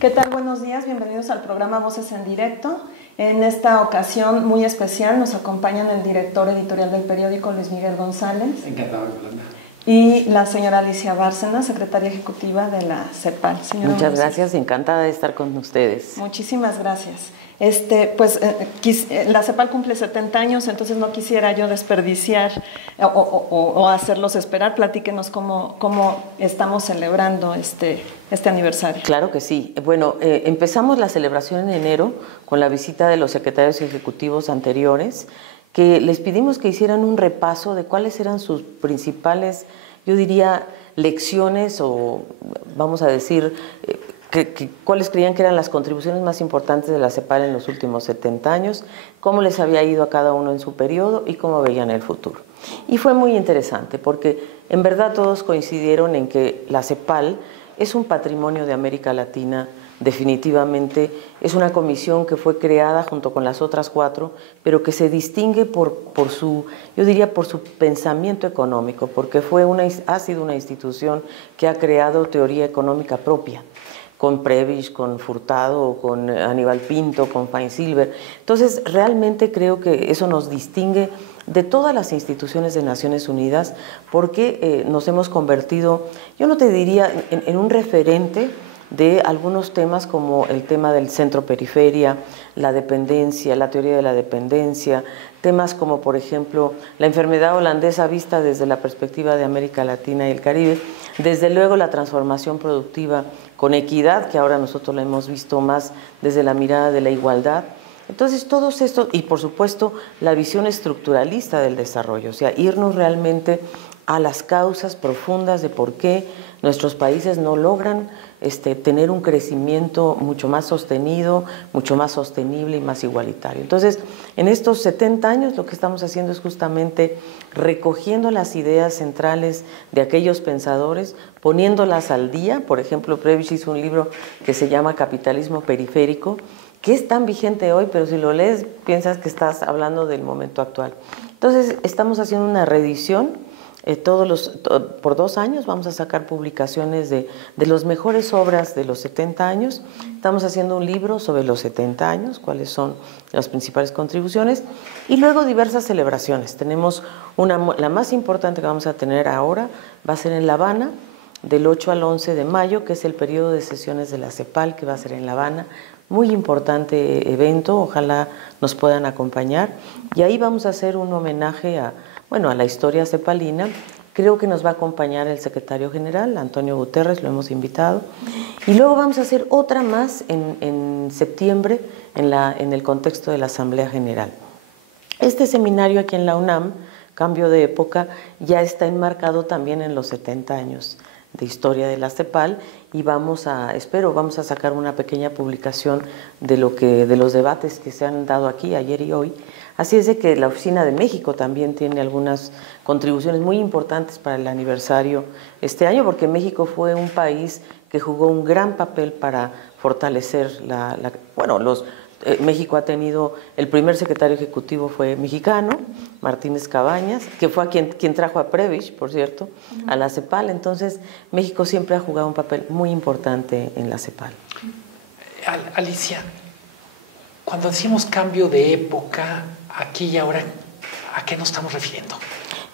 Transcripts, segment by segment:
¿Qué tal? Buenos días, bienvenidos al programa Voces en Directo. En esta ocasión muy especial nos acompañan el director editorial del periódico, Luis Miguel González. Encantado, Yolanda. Y la señora Alicia Bárcena, secretaria ejecutiva de la CEPAL. Señora, muchas gracias, encantada de estar con ustedes. Muchísimas gracias. La CEPAL cumple 70 años, entonces no quisiera yo desperdiciar o hacerlos esperar. Platíquenos cómo estamos celebrando este aniversario. Claro que sí. Bueno, empezamos la celebración en enero con la visita de los secretarios ejecutivos anteriores, que les pedimos que hicieran un repaso de cuáles eran sus principales, yo diría, lecciones o vamos a decir, cuáles creían que eran las contribuciones más importantes de la CEPAL en los últimos 70 años, cómo les había ido a cada uno en su periodo y cómo veían el futuro. Y fue muy interesante porque en verdad todos coincidieron en que la CEPAL es un patrimonio de América Latina. Definitivamente es una comisión que fue creada junto con las otras 4, pero que se distingue por su, yo diría, por su pensamiento económico, porque ha sido una institución que ha creado teoría económica propia, con Prebisch, con Furtado, con Aníbal Pinto, con Feinsilver. Entonces, realmente creo que eso nos distingue de todas las instituciones de Naciones Unidas, porque nos hemos convertido, yo no te diría, en un referente de algunos temas como el tema del centro-periferia, la dependencia, la teoría de la dependencia, temas como, por ejemplo, la enfermedad holandesa vista desde la perspectiva de América Latina y el Caribe, desde luego la transformación productiva con equidad, que ahora nosotros la hemos visto más desde la mirada de la igualdad. Entonces, todos estos, y por supuesto, la visión estructuralista del desarrollo, o sea, irnos realmente a las causas profundas de por qué nuestros países no logran tener un crecimiento mucho más sostenido, mucho más sostenible y más igualitario. Entonces, en estos 70 años lo que estamos haciendo es justamente recogiendo las ideas centrales de aquellos pensadores, poniéndolas al día. Por ejemplo, Prebisch hizo un libro que se llama Capitalismo Periférico, que es tan vigente hoy, pero si lo lees piensas que estás hablando del momento actual. Entonces, estamos haciendo una reedición. Por 2 años vamos a sacar publicaciones de las mejores obras de los 70 años. Estamos haciendo un libro sobre los 70 años, cuáles son las principales contribuciones, y luego diversas celebraciones. Tenemos la más importante que vamos a tener ahora, va a ser en La Habana, del 8 al 11 de mayo, que es el periodo de sesiones de la CEPAL, que va a ser en La Habana. Muy importante evento, ojalá nos puedan acompañar. Y ahí vamos a hacer un homenaje a la historia cepalina. Creo que nos va a acompañar el secretario general, Antonio Guterres, lo hemos invitado. Y luego vamos a hacer otra más en septiembre en el contexto de la Asamblea General. Este seminario aquí en la UNAM, Cambio de Época, ya está enmarcado también en los 70 años de historia de la CEPAL y vamos a sacar una pequeña publicación de los debates que se han dado aquí ayer y hoy. Así es de que la Oficina de México también tiene algunas contribuciones muy importantes para el aniversario este año, porque México fue un país que jugó un gran papel para fortalecer México ha tenido, el primer secretario ejecutivo fue mexicano, Martínez Cabañas, que fue quien trajo a Prebisch, por cierto, a la CEPAL. Entonces, México siempre ha jugado un papel muy importante en la CEPAL. Alicia, cuando decimos cambio de época, aquí y ahora, ¿a qué nos estamos refiriendo?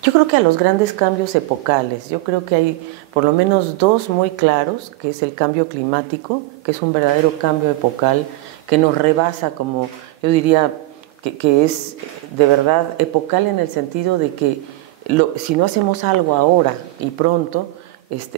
Yo creo que a los grandes cambios epocales. Yo creo que hay por lo menos 2 muy claros, que es el cambio climático, que es un verdadero cambio epocal, que nos rebasa, como yo diría, que es de verdad epocal en el sentido de que si no hacemos algo ahora y pronto,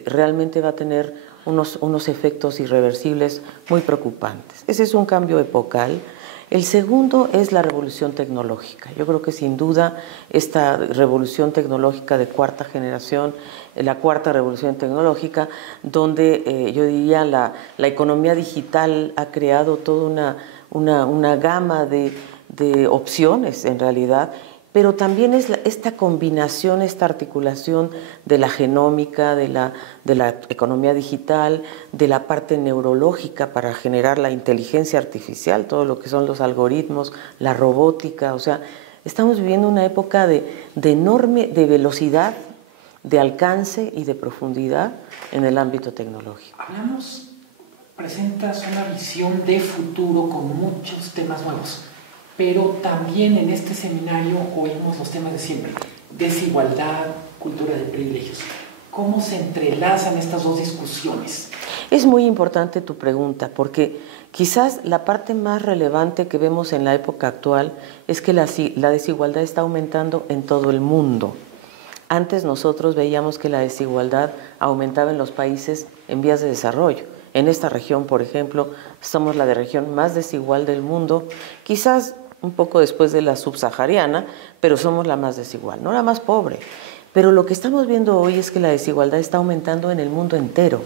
realmente va a tener unos efectos irreversibles muy preocupantes. Ese es un cambio epocal. El segundo es la revolución tecnológica. Yo creo que sin duda esta revolución tecnológica de 4ª generación, la 4ª revolución tecnológica, donde yo diría la economía digital ha creado toda una gama de opciones en realidad, pero también es esta combinación, esta articulación de la genómica, de la economía digital, de la parte neurológica para generar la inteligencia artificial, todo lo que son los algoritmos, la robótica. O sea, estamos viviendo una época de enorme velocidad, de alcance y de profundidad en el ámbito tecnológico. Hablamos presentas una visión de futuro con muchos temas nuevos, pero también en este seminario oímos los temas de siempre: desigualdad, cultura de privilegios. ¿Cómo se entrelazan estas dos discusiones? Es muy importante tu pregunta, porque quizás la parte más relevante que vemos en la época actual es que la desigualdad está aumentando en todo el mundo. Antes nosotros veíamos que la desigualdad aumentaba en los países en vías de desarrollo. En esta región, por ejemplo, somos la región más desigual del mundo, quizás un poco después de la subsahariana, pero somos la más desigual, no la más pobre. Pero lo que estamos viendo hoy es que la desigualdad está aumentando en el mundo entero.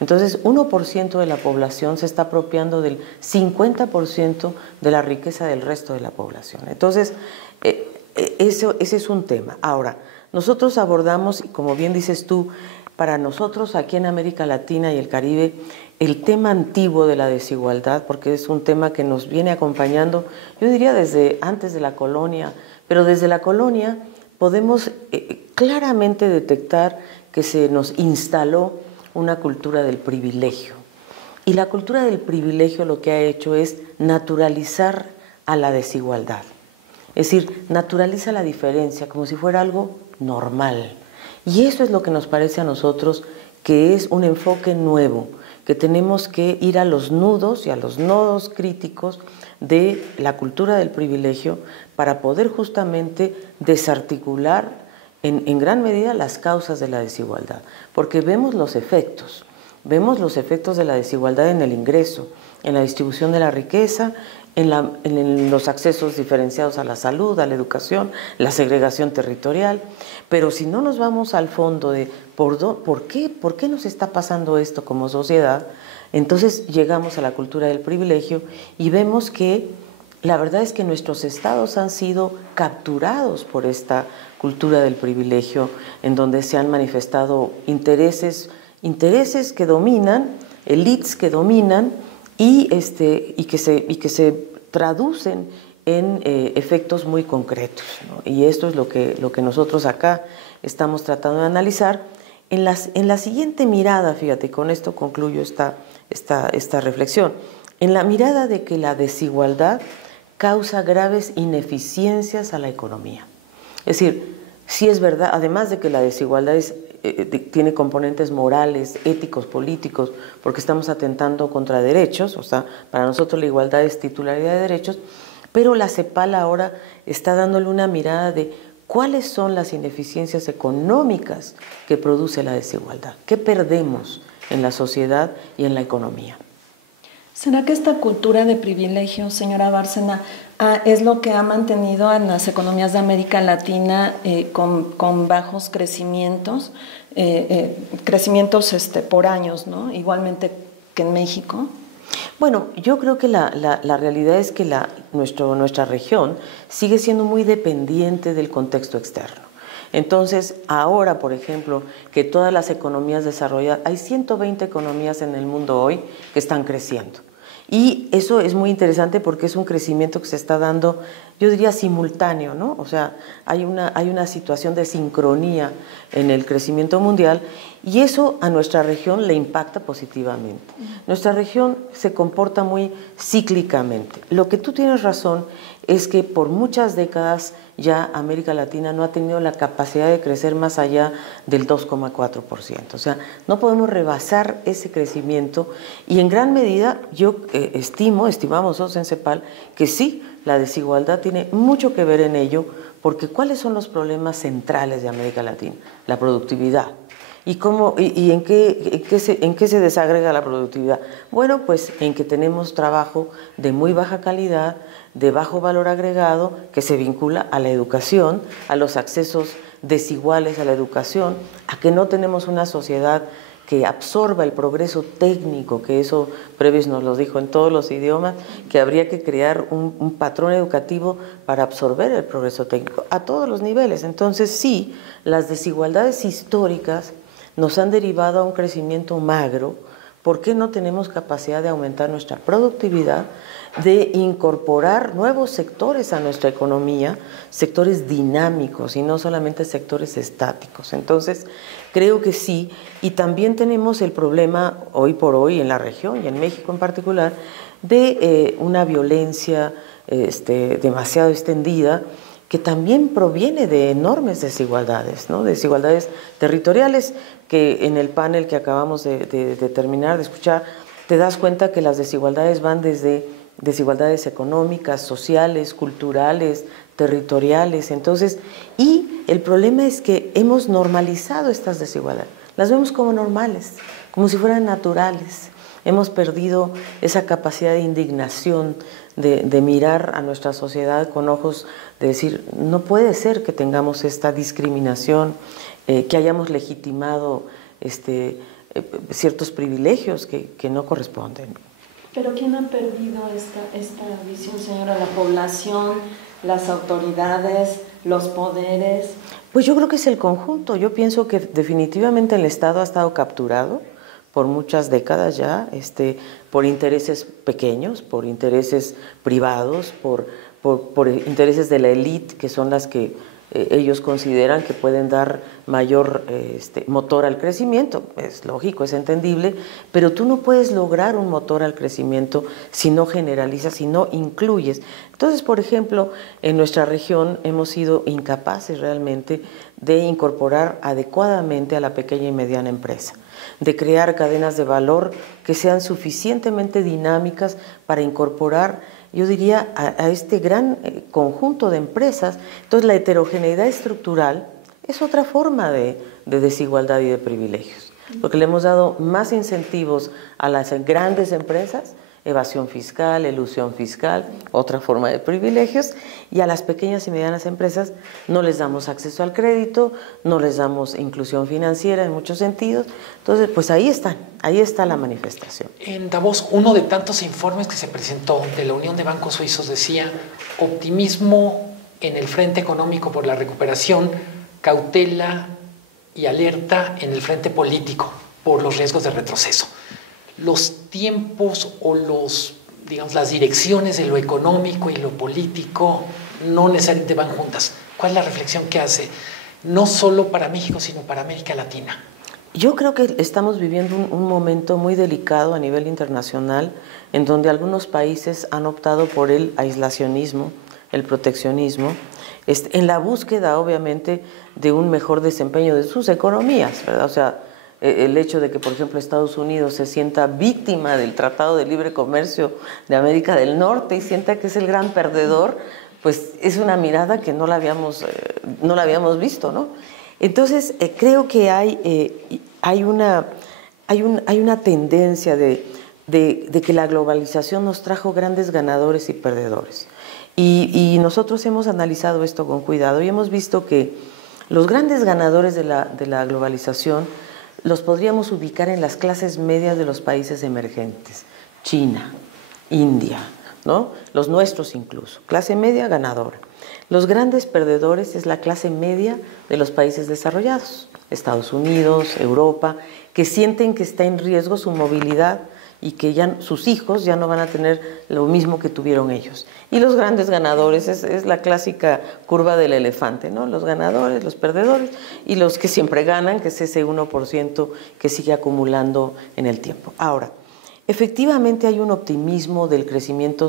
Entonces, 1% de la población se está apropiando del 50% de la riqueza del resto de la población. Entonces, ese es un tema. Ahora, nosotros abordamos, como bien dices tú, para nosotros aquí en América Latina y el Caribe, el tema antiguo de la desigualdad, porque es un tema que nos viene acompañando, yo diría desde antes de la colonia, pero desde la colonia podemos claramente detectar que se nos instaló una cultura del privilegio. Y la cultura del privilegio lo que ha hecho es naturalizar a la desigualdad. Es decir, naturaliza la diferencia como si fuera algo normal. Y eso es lo que nos parece a nosotros que es un enfoque nuevo, que tenemos que ir a los nudos y a los nodos críticos de la cultura del privilegio para poder justamente desarticular en gran medida las causas de la desigualdad, porque vemos los efectos de la desigualdad en el ingreso, en la distribución de la riqueza, en los accesos diferenciados a la salud, a la educación, la segregación territorial. Pero si no nos vamos al fondo de ¿por qué nos está pasando esto como sociedad? Entonces llegamos a la cultura del privilegio y vemos que la verdad es que nuestros estados han sido capturados por esta cultura del privilegio, en donde se han manifestado intereses que dominan, élites que dominan y que se traducen en efectos muy concretos, ¿no? Y esto es lo que nosotros acá estamos tratando de analizar. En la siguiente mirada, fíjate, con esto concluyo esta reflexión, en la mirada de que la desigualdad causa graves ineficiencias a la economía. Es decir, sí es verdad, además de que la desigualdad tiene componentes morales, éticos, políticos, porque estamos atentando contra derechos, o sea, para nosotros la igualdad es titularidad de derechos, pero la CEPAL ahora está dándole una mirada de cuáles son las ineficiencias económicas que produce la desigualdad, qué perdemos en la sociedad y en la economía. ¿Será que esta cultura de privilegio, señora Bárcena, es lo que ha mantenido a las economías de América Latina con bajos crecimientos, por años, ¿no? Igualmente que en México? Bueno, yo creo que la realidad es que nuestra región sigue siendo muy dependiente del contexto externo. Entonces, ahora, por ejemplo, que todas las economías desarrolladas, hay 120 economías en el mundo hoy que están creciendo. Y eso es muy interesante porque es un crecimiento que se está dando, yo diría, simultáneo, ¿no? O sea, hay una situación de sincronía en el crecimiento mundial y eso a nuestra región le impacta positivamente. Nuestra región se comporta muy cíclicamente. Lo que tú tienes razón es que por muchas décadas ya América Latina no ha tenido la capacidad de crecer más allá del 2,4%. O sea, no podemos rebasar ese crecimiento y en gran medida yo estimamos nosotros en CEPAL que sí, la desigualdad tiene mucho que ver en ello, porque ¿cuáles son los problemas centrales de América Latina? La productividad. ¿Y en qué se desagrega la productividad? Bueno, pues en que tenemos trabajo de muy baja calidad, de bajo valor agregado, que se vincula a la educación, a los accesos desiguales a la educación, a que no tenemos una sociedad que absorba el progreso técnico, que eso Previs nos lo dijo en todos los idiomas, que habría que crear un patrón educativo para absorber el progreso técnico a todos los niveles. Entonces sí, las desigualdades históricas nos han derivado a un crecimiento magro. ¿Por qué no tenemos capacidad de aumentar nuestra productividad? de incorporar nuevos sectores a nuestra economía, sectores dinámicos y no solamente sectores estáticos. Entonces, creo que sí, y también tenemos el problema hoy por hoy en la región y en México en particular de una violencia demasiado extendida que también proviene de enormes desigualdades, ¿no? Desigualdades territoriales que en el panel que acabamos de terminar de escuchar te das cuenta que las desigualdades van desde desigualdades económicas, sociales, culturales, territoriales. Entonces, y el problema es que hemos normalizado estas desigualdades, las vemos como normales, como si fueran naturales. Hemos perdido esa capacidad de indignación, de mirar a nuestra sociedad con ojos de decir, no puede ser que tengamos esta discriminación, que hayamos legitimado ciertos privilegios que no corresponden. Pero ¿quién ha perdido esta visión, señora? ¿La población, las autoridades, los poderes? Pues yo creo que es el conjunto. Yo pienso que definitivamente el Estado ha estado capturado por muchas décadas ya, por intereses pequeños, por intereses privados, por intereses de la élite, que son las que ellos consideran que pueden dar mayor motor al crecimiento. Es lógico, es entendible, pero tú no puedes lograr un motor al crecimiento si no generalizas, si no incluyes. Entonces, por ejemplo, en nuestra región hemos sido incapaces realmente de incorporar adecuadamente a la pequeña y mediana empresa, de crear cadenas de valor que sean suficientemente dinámicas para incorporar, yo diría, a este gran conjunto de empresas. Entonces, la heterogeneidad estructural es otra forma de desigualdad y de privilegios, porque le hemos dado más incentivos a las grandes empresas, evasión fiscal, elusión fiscal, otra forma de privilegios, y a las pequeñas y medianas empresas no les damos acceso al crédito, no les damos inclusión financiera en muchos sentidos. Entonces, pues ahí está la manifestación. En Davos, uno de tantos informes que se presentó de la Unión de Bancos Suizos decía optimismo en el frente económico por la recuperación, cautela y alerta en el frente político por los riesgos de retroceso. Los tiempos o las direcciones de lo económico y lo político no necesariamente van juntas. ¿Cuál es la reflexión que hace? No solo para México, sino para América Latina. Yo creo que estamos viviendo un momento muy delicado a nivel internacional, en donde algunos países han optado por el aislacionismo, el proteccionismo, en la búsqueda, obviamente, de un mejor desempeño de sus economías, ¿verdad? O sea, el hecho de que, por ejemplo, Estados Unidos se sienta víctima del Tratado de Libre Comercio de América del Norte y sienta que es el gran perdedor, pues es una mirada que no la habíamos visto, ¿no? Entonces, creo que hay una tendencia de que la globalización nos trajo grandes ganadores y perdedores. Y nosotros hemos analizado esto con cuidado y hemos visto que los grandes ganadores de la globalización los podríamos ubicar en las clases medias de los países emergentes, China, India, ¿no? Los nuestros incluso, clase media ganadora. Los grandes perdedores es la clase media de los países desarrollados, Estados Unidos, Europa, que sienten que está en riesgo su movilidad y que ya sus hijos ya no van a tener lo mismo que tuvieron ellos. Y los grandes ganadores es la clásica curva del elefante, ¿no? Los ganadores, los perdedores y los que siempre ganan, que es ese 1% que sigue acumulando en el tiempo. Ahora, efectivamente hay un optimismo del crecimiento,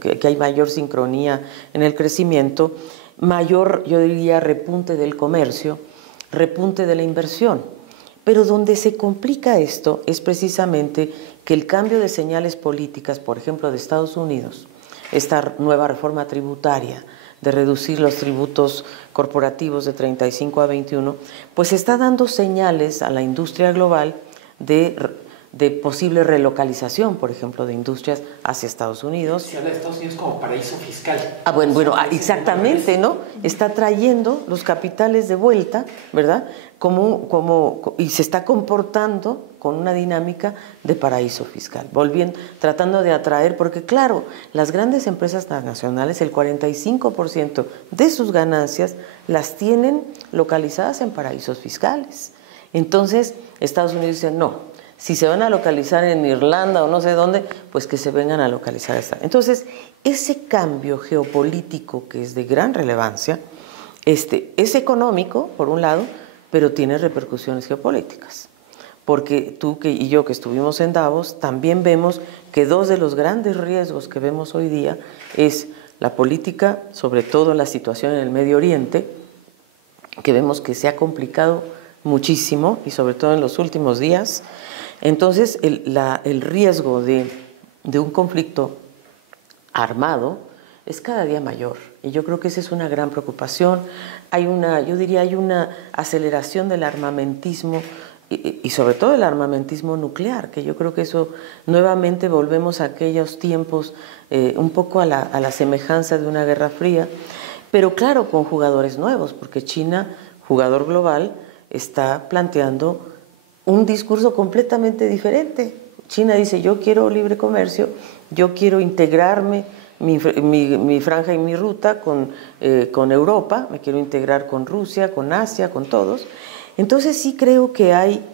que hay mayor sincronía en el crecimiento, mayor, yo diría, repunte del comercio, repunte de la inversión. Pero donde se complica esto es precisamente que el cambio de señales políticas, por ejemplo, de Estados Unidos, esta nueva reforma tributaria de reducir los tributos corporativos de 35 a 21, pues está dando señales a la industria global de posible relocalización, por ejemplo, de industrias hacia Estados Unidos. Se habla de Estados Unidos como paraíso fiscal. Bueno, exactamente, ¿no? Está trayendo los capitales de vuelta, ¿verdad? Y se está comportando con una dinámica de paraíso fiscal, tratando de atraer, porque claro, las grandes empresas transnacionales, el 45% de sus ganancias las tienen localizadas en paraísos fiscales. Entonces, Estados Unidos dice, no, Si se van a localizar en Irlanda o no sé dónde, pues que se vengan a localizar esta. Entonces, ese cambio geopolítico que es de gran relevancia, es económico, por un lado, pero tiene repercusiones geopolíticas. Porque tú y yo que estuvimos en Davos, también vemos que dos de los grandes riesgos que vemos hoy día es la política, sobre todo la situación en el Medio Oriente, que vemos que se ha complicado muchísimo y sobre todo en los últimos días. Entonces el riesgo de un conflicto armado es cada día mayor y yo creo que esa es una gran preocupación. Yo diría hay una aceleración del armamentismo y sobre todo el armamentismo nuclear, que yo creo que eso nuevamente volvemos a aquellos tiempos un poco a la semejanza de una guerra fría, pero claro, con jugadores nuevos, porque China, jugador global, está planteando un discurso completamente diferente. China dice, yo quiero libre comercio, yo quiero integrarme, mi franja y mi ruta con Europa, me quiero integrar con Rusia, con Asia, con todos. Entonces sí creo que hay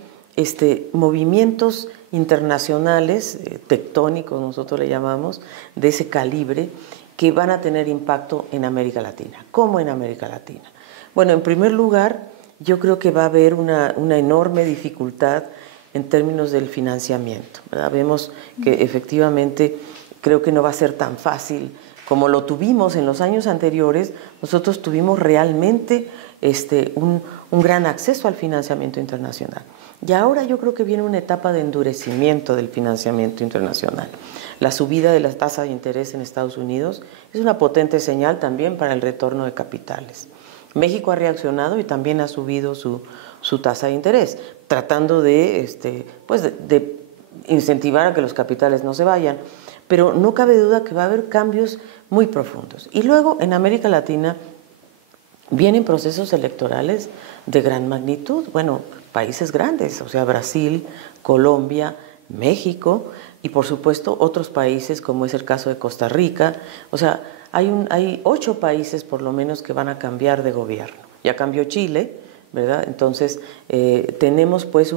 movimientos internacionales, tectónicos nosotros le llamamos, de ese calibre, que van a tener impacto en América Latina. ¿Cómo en América Latina? Bueno, en primer lugar, yo creo que va a haber una enorme dificultad en términos del financiamiento, ¿verdad? Vemos que efectivamente creo que no va a ser tan fácil como lo tuvimos en los años anteriores. Nosotros tuvimos realmente un gran acceso al financiamiento internacional. Y ahora yo creo que viene una etapa de endurecimiento del financiamiento internacional. La subida de las tasas de interés en Estados Unidos es una potente señal también para el retorno de capitales. México ha reaccionado y también ha subido su tasa de interés, tratando de incentivar a que los capitales no se vayan. Pero no cabe duda que va a haber cambios muy profundos. Y luego en América Latina vienen procesos electorales de gran magnitud. Bueno, países grandes, o sea, Brasil, Colombia, México y por supuesto otros países como es el caso de Costa Rica. O sea, hay 8 países por lo menos que van a cambiar de gobierno. Ya cambió Chile, ¿verdad? Entonces tenemos pues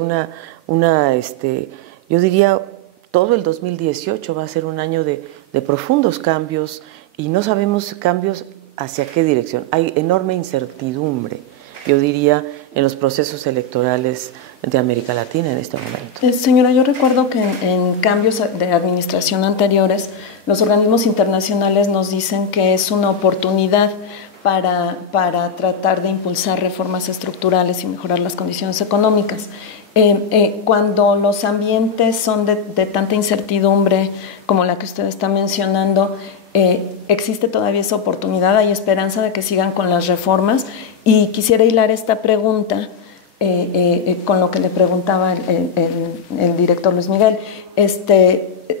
yo diría todo el 2018 va a ser un año de profundos cambios y no sabemos cambios hacia qué dirección. Hay enorme incertidumbre, yo diría, en los procesos electorales de América Latina en este momento. Señora, yo recuerdo que en cambios de administración anteriores, los organismos internacionales nos dicen que es una oportunidad para tratar de impulsar reformas estructurales y mejorar las condiciones económicas. Cuando los ambientes son de tanta incertidumbre como la que usted está mencionando, existe todavía esa oportunidad, hay esperanza de que sigan con las reformas. Y quisiera hilar esta pregunta con lo que le preguntaba el director Luis Miguel.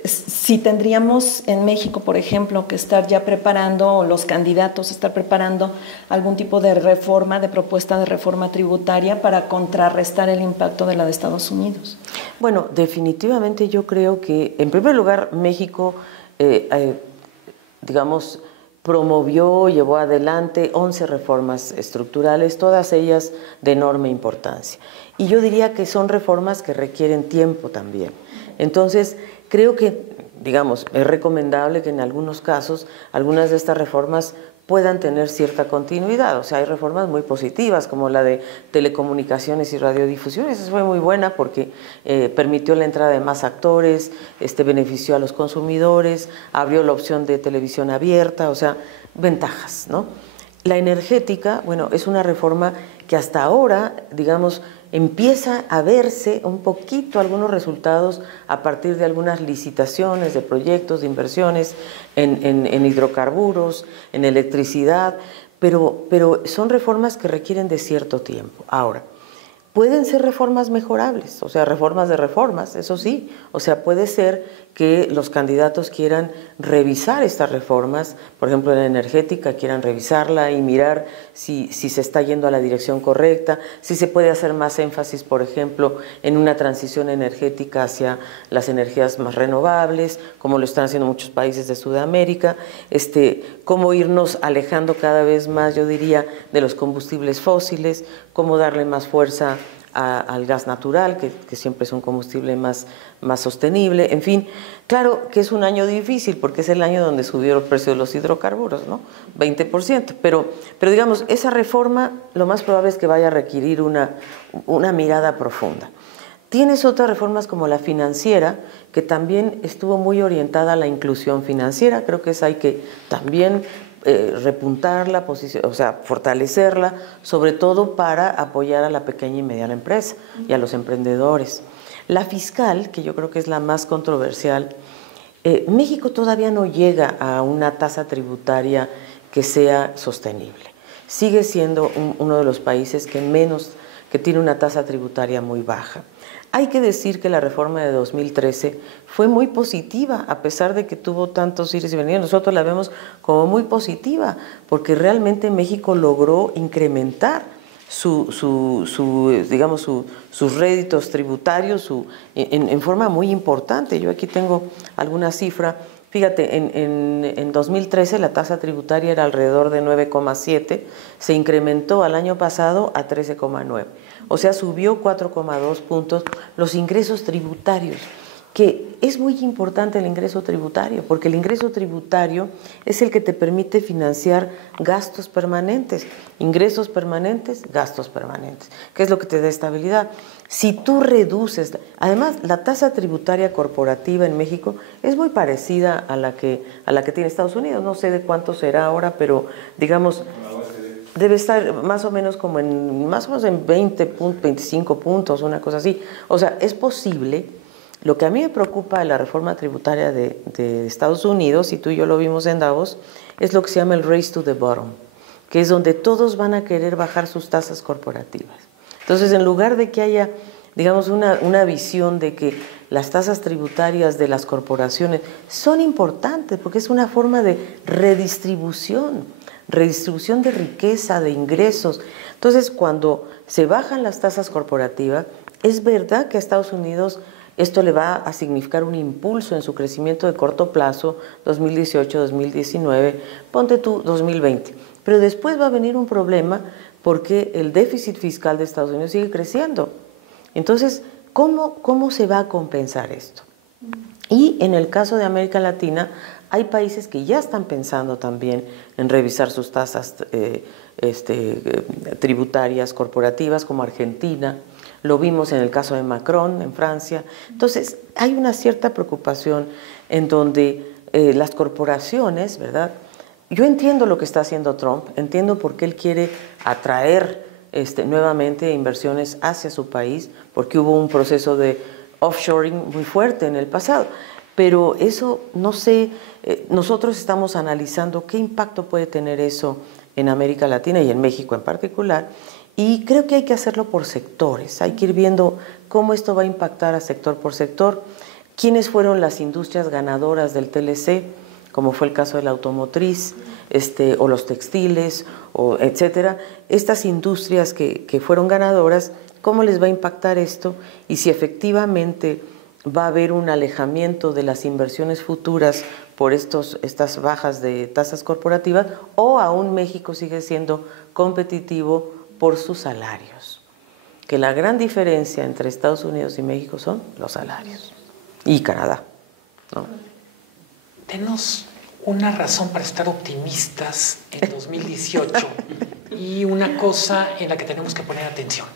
Si tendríamos en México, por ejemplo, que estar ya preparando, o los candidatos estar preparando algún tipo de reforma, de propuesta de reforma tributaria para contrarrestar el impacto de la de Estados Unidos. Bueno, definitivamente yo creo que, en primer lugar, México, promovió, llevó adelante 11 reformas estructurales, todas ellas de enorme importancia. Y yo diría que son reformas que requieren tiempo también. Entonces, creo que, es recomendable que en algunos casos algunas de estas reformas puedan tener cierta continuidad. O sea, hay reformas muy positivas, como la de telecomunicaciones y radiodifusiones. Esa fue muy buena porque permitió la entrada de más actores, benefició a los consumidores, abrió la opción de televisión abierta, o sea, ventajas, ¿no? La energética, bueno, es una reforma que hasta ahora, empieza a verse un poquito algunos resultados a partir de algunas licitaciones de proyectos, de inversiones en hidrocarburos, en electricidad, pero son reformas que requieren de cierto tiempo. Ahora, pueden ser reformas mejorables, o sea, reformas de reformas, eso sí. O sea, puede ser que los candidatos quieran revisar estas reformas, por ejemplo, en la energética, quieran revisarla y mirar si se está yendo a la dirección correcta, si se puede hacer más énfasis, por ejemplo, en una transición energética hacia las energías más renovables, como lo están haciendo muchos países de Sudamérica, cómo irnos alejando cada vez más, yo diría, de los combustibles fósiles, cómo darle más fuerza al gas natural, que siempre es un combustible más sostenible, en fin. Claro que es un año difícil porque es el año donde subió el precio de los hidrocarburos, ¿no? 20%, pero digamos, esa reforma lo más probable es que vaya a requerir una mirada profunda. Tienes otras reformas como la financiera, que también estuvo muy orientada a la inclusión financiera. Creo que esa hay que también repuntarla, o sea, fortalecerla, sobre todo para apoyar a la pequeña y mediana empresa y a los emprendedores. La fiscal, que yo creo que es la más controversial, México todavía no llega a una tasa tributaria que sea sostenible. Sigue siendo uno de los países que tiene una tasa tributaria muy baja. Hay que decir que la reforma de 2013 fue muy positiva, a pesar de que tuvo tantos ires y venidos. Nosotros la vemos como muy positiva, porque realmente México logró incrementar sus réditos tributarios en forma muy importante. Yo aquí tengo alguna cifra. Fíjate, en 2013 la tasa tributaria era alrededor de 9,7, se incrementó al año pasado a 13,9. O sea, subió 4,2 puntos los ingresos tributarios, que es muy importante el ingreso tributario, porque el ingreso tributario es el que te permite financiar gastos permanentes, ingresos permanentes, gastos permanentes, que es lo que te da estabilidad. Si tú reduces, además la tasa tributaria corporativa en México es muy parecida a la que tiene Estados Unidos, no sé de cuánto será ahora, pero digamos debe estar más o menos en 20 puntos, 25 puntos, una cosa así. O sea, es posible. Lo que a mí me preocupa de la reforma tributaria de Estados Unidos, y tú y yo lo vimos en Davos, es lo que se llama el race to the bottom, que es donde todos van a querer bajar sus tasas corporativas. Entonces, en lugar de que haya, digamos, una visión de que las tasas tributarias de las corporaciones son importantes, porque es una forma de redistribución de riqueza, de ingresos. Entonces, cuando se bajan las tasas corporativas, es verdad que a Estados Unidos esto le va a significar un impulso en su crecimiento de corto plazo, 2018, 2019, ponte tú 2020. Pero después va a venir un problema porque el déficit fiscal de Estados Unidos sigue creciendo. Entonces, ¿cómo se va a compensar esto? Y en el caso de América Latina, hay países que ya están pensando también en revisar sus tasas tributarias corporativas, como Argentina. Lo vimos en el caso de Macron, en Francia. Entonces, hay una cierta preocupación en donde las corporaciones, ¿verdad? Yo entiendo lo que está haciendo Trump, entiendo por qué él quiere atraer nuevamente inversiones hacia su país, porque hubo un proceso de offshoring muy fuerte en el pasado. Pero eso, no sé, nosotros estamos analizando qué impacto puede tener eso en América Latina y en México en particular, y creo que hay que hacerlo por sectores, hay que ir viendo cómo esto va a impactar a sector por sector, quiénes fueron las industrias ganadoras del TLC, como fue el caso de la automotriz, o los textiles, etcétera. Estas industrias que fueron ganadoras, ¿cómo les va a impactar esto? Y si efectivamente va a haber un alejamiento de las inversiones futuras por estas bajas de tasas corporativas, o aún México sigue siendo competitivo por sus salarios. Que la gran diferencia entre Estados Unidos y México son los salarios. Y Canadá, ¿no? Denos una razón para estar optimistas en 2018 y una cosa en la que tenemos que poner atención.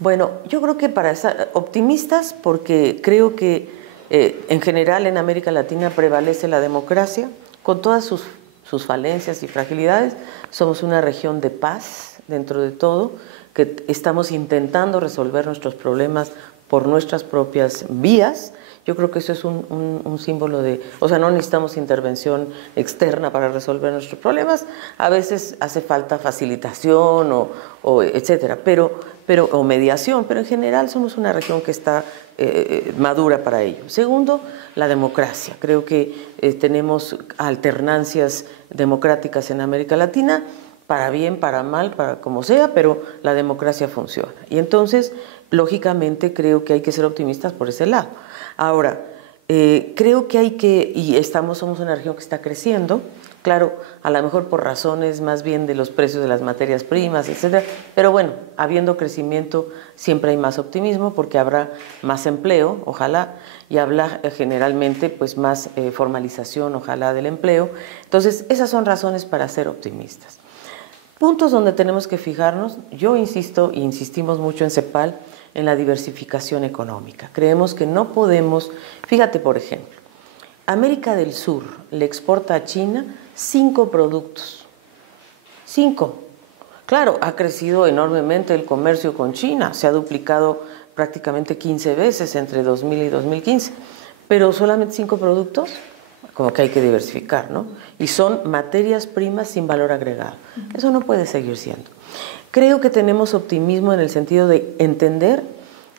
Bueno, yo creo que para estar optimistas, porque creo que en general en América Latina prevalece la democracia, con todas sus falencias y fragilidades. Somos una región de paz dentro de todo, que estamos intentando resolver nuestros problemas por nuestras propias vías. Yo creo que eso es un símbolo de, o sea, no necesitamos intervención externa para resolver nuestros problemas. A veces hace falta facilitación o etcétera, o mediación, pero en general somos una región que está madura para ello. Segundo, la democracia. Creo que tenemos alternancias democráticas en América Latina, para bien, para mal, para como sea, pero la democracia funciona. Y entonces, lógicamente, creo que hay que ser optimistas por ese lado. Ahora, Creo que y somos una región que está creciendo, claro, a lo mejor por razones más bien de los precios de las materias primas, etcétera, pero bueno, habiendo crecimiento siempre hay más optimismo porque habrá más empleo, ojalá, y habrá generalmente pues más formalización, ojalá, del empleo. Entonces, esas son razones para ser optimistas. Puntos donde tenemos que fijarnos, yo insisto, e insistimos mucho en CEPAL, en la diversificación económica. Creemos que no podemos, fíjate por ejemplo, América del Sur le exporta a China 5 productos. 5. Claro, ha crecido enormemente el comercio con China, se ha duplicado prácticamente 15 veces entre 2000 y 2015, pero solamente 5 productos, como que hay que diversificar, ¿no? Y son materias primas sin valor agregado. Eso no puede seguir siendo. Creo que tenemos optimismo en el sentido de entender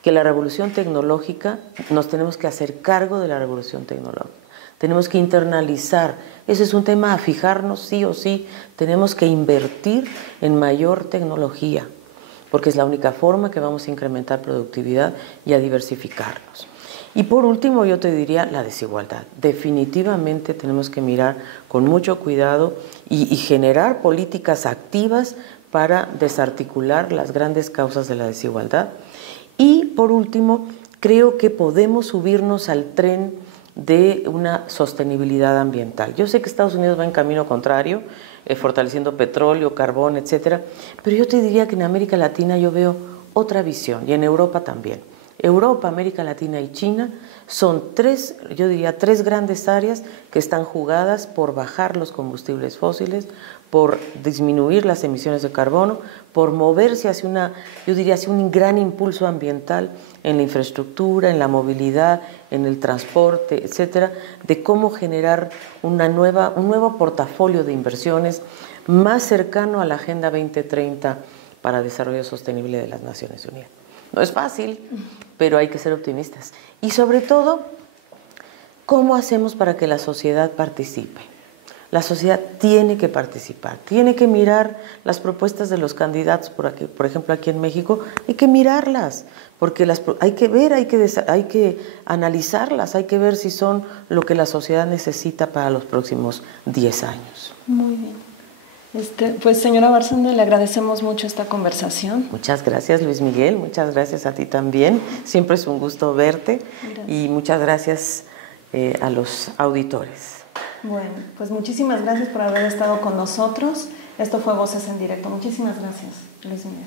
que la revolución tecnológica, nos tenemos que hacer cargo de la revolución tecnológica. Tenemos que internalizar, ese es un tema a fijarnos sí o sí, tenemos que invertir en mayor tecnología, porque es la única forma que vamos a incrementar productividad y a diversificarnos. Y por último yo te diría la desigualdad. Definitivamente tenemos que mirar con mucho cuidado y generar políticas activas para desarticular las grandes causas de la desigualdad. Y por último, creo que podemos subirnos al tren de una sostenibilidad ambiental. Yo sé que Estados Unidos va en camino contrario, fortaleciendo petróleo, carbón, etcétera, pero yo te diría que en América Latina yo veo otra visión, y en Europa también. Europa, América Latina y China son tres grandes áreas que están jugadas por bajar los combustibles fósiles, por disminuir las emisiones de carbono, por moverse hacia hacia un gran impulso ambiental en la infraestructura, en la movilidad, en el transporte, etcétera, de cómo generar un nuevo portafolio de inversiones más cercano a la Agenda 2030 para el Desarrollo Sostenible de las Naciones Unidas. No es fácil, pero hay que ser optimistas. Y sobre todo, ¿cómo hacemos para que la sociedad participe? La sociedad tiene que participar, tiene que mirar las propuestas de los candidatos, por ejemplo aquí en México, hay que mirarlas, porque hay que ver, hay que analizarlas, hay que ver si son lo que la sociedad necesita para los próximos 10 años. Muy bien. Pues señora Bárcena, le agradecemos mucho esta conversación. Muchas gracias, Luis Miguel, muchas gracias a ti también. Siempre es un gusto verte. Gracias. Y muchas gracias a los auditores. Bueno, pues muchísimas gracias por haber estado con nosotros. Esto fue Voces en Directo. Muchísimas gracias, Luis Miguel.